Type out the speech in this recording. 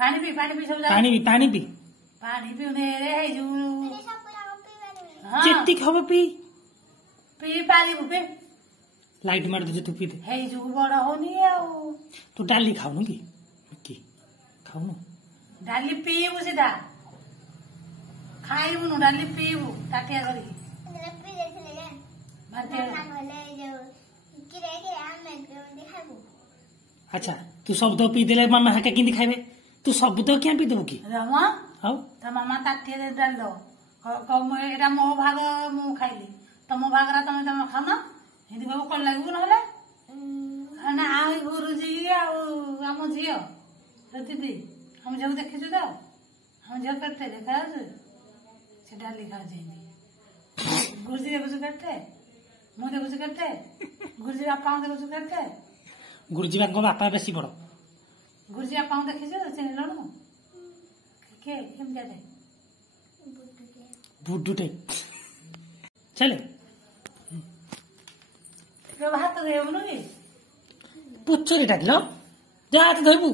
पानी पी सब पानी पी पानी पीने रे जो जेती खब पी पी पारिबु पी लाइट मार दे तू पी दे हे जो बड़ होनी आउ तू डाली खाऊनु की खाऊनु डाली पीबु सीधा खाइबुनु डाली पीबु ताटिया करी अच्छा तू सब तो पी देले मामा हाका किंदी खाइबे तू सब तो क्या पी देबो की रामा हाउ त मामा ताटिया दे डाल दो कम एटा मो भाग मु खाइली तम भागरा तम खाना हिंदी बाबू कल लागबो नहले ना आ गुरुजी आम झील दीदी हम झील देखी तो हम झील करते देखा से डाली खा जाएंगे गुरुजी देखु करते मु देखु करते गुरुजी बापा देखु करते गुरुजी बापा बेसी बड़ गुरुजी बापा देखी चिन्ह लणु के केम जाते बुड्डुटे चले भात देवनु पुच्छरे डाकिल जा हाथ धोबू